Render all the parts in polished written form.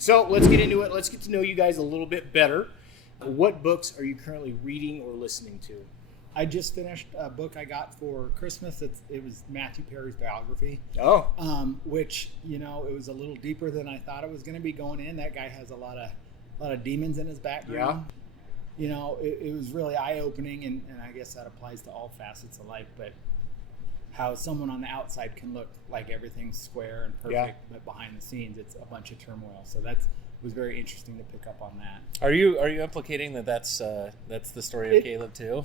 So let's get into it. Let's get to know you guys a little bit better. What books are you currently reading or listening to? I just finished a book I got for Christmas. It was Matthew Perry's biography. Oh. Which, it was a little deeper than I thought it was going to be going in. That guy has a lot of demons in his background. Yeah. It was really eye-opening, and I guess that applies to all facets of life, but how someone on the outside can look like everything's square and perfect, but behind the scenes, it's a bunch of turmoil. So it was very interesting to pick up on that. Are you implicating that's the story of Caleb too?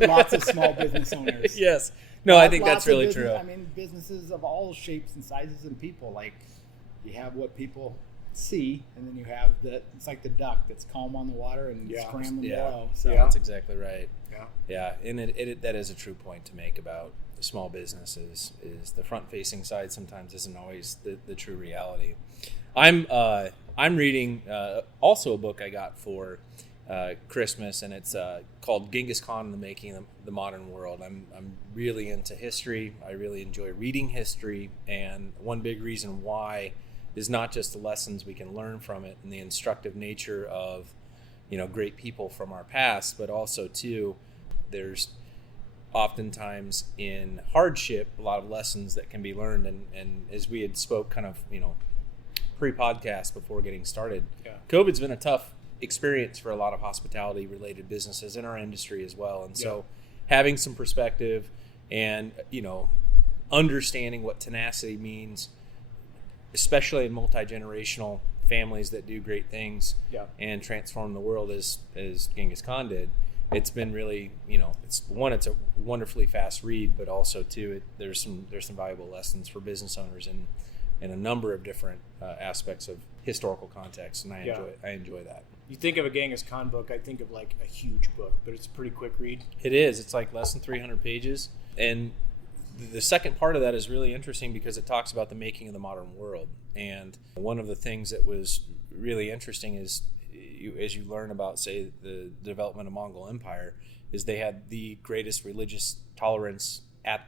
Lots of small business owners. Yes. No, I think that's really true. I mean, businesses of all shapes and sizes and people. Like, you have what people see, and then you have it's like the duck that's calm on the water and scrambling below. So that's exactly right. Yeah. And that is a true point to make about the small businesses. Is the front-facing side sometimes isn't always the true reality. I'm reading also a book I got for Christmas, and it's called Genghis Khan and the Making of the Modern World. I'm really into history. I really enjoy reading history, and one big reason why is not just the lessons we can learn from it and the instructive nature of great people from our past, but also too there's oftentimes in hardship a lot of lessons that can be learned, and as we had spoke kind of pre-podcast before getting started, COVID's been a tough experience for a lot of hospitality related businesses in our industry as well, and so having some perspective and understanding what tenacity means, especially in multi-generational families that do great things and transform the world as Genghis Khan did. It's been really, it's a wonderfully fast read, but also too, there's some valuable lessons for business owners in a number of different aspects of historical context, and I enjoy that. You think of a Genghis Khan book, I think of like a huge book, but it's a pretty quick read. It is. It's like less than 300 pages, and the second part of that is really interesting because it talks about the making of the modern world. And one of the things that was really interesting is, as you learn about, say, the development of Mongol Empire, is they had the greatest religious tolerance at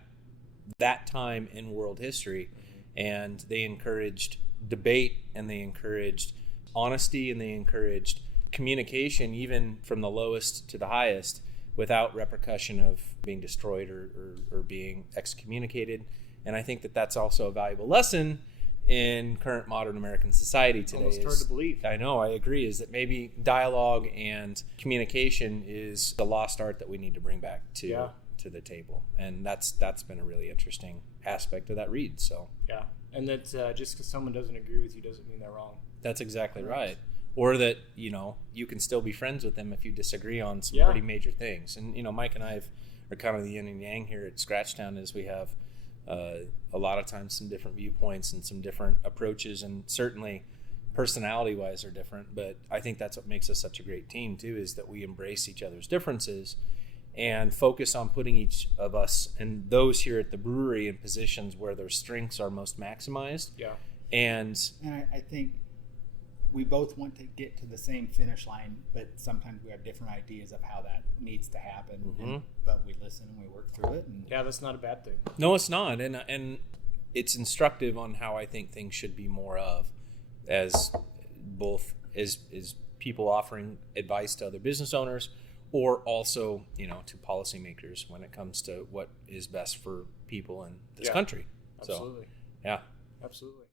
that time in world history. And they encouraged debate, and they encouraged honesty, and they encouraged communication, even from the lowest to the highest, without repercussion of being destroyed or being excommunicated. And I think that that's also a valuable lesson in current modern American society today. Almost hard to believe. I know, I agree, is that maybe dialogue and communication is the lost art that we need to bring back to the table. And that's been a really interesting aspect of that read. So and that just because someone doesn't agree with you doesn't mean they're wrong. That's exactly right. Or that you can still be friends with them if you disagree on some pretty major things. And Mike and I are kind of the yin and yang here at Scratchtown, is we have a lot of times some different viewpoints and some different approaches, and certainly personality wise are different, but I think that's what makes us such a great team too, is that we embrace each other's differences and focus on putting each of us and those here at the brewery in positions where their strengths are most maximized. And I think we both want to get to the same finish line, but sometimes we have different ideas of how that needs to happen. But we listen and we work through it. And that's not a bad thing. No, it's not. And it's instructive on how I think things should be more of, as both as people offering advice to other business owners, or also, to policymakers when it comes to what is best for people in this country. Absolutely. So, Absolutely.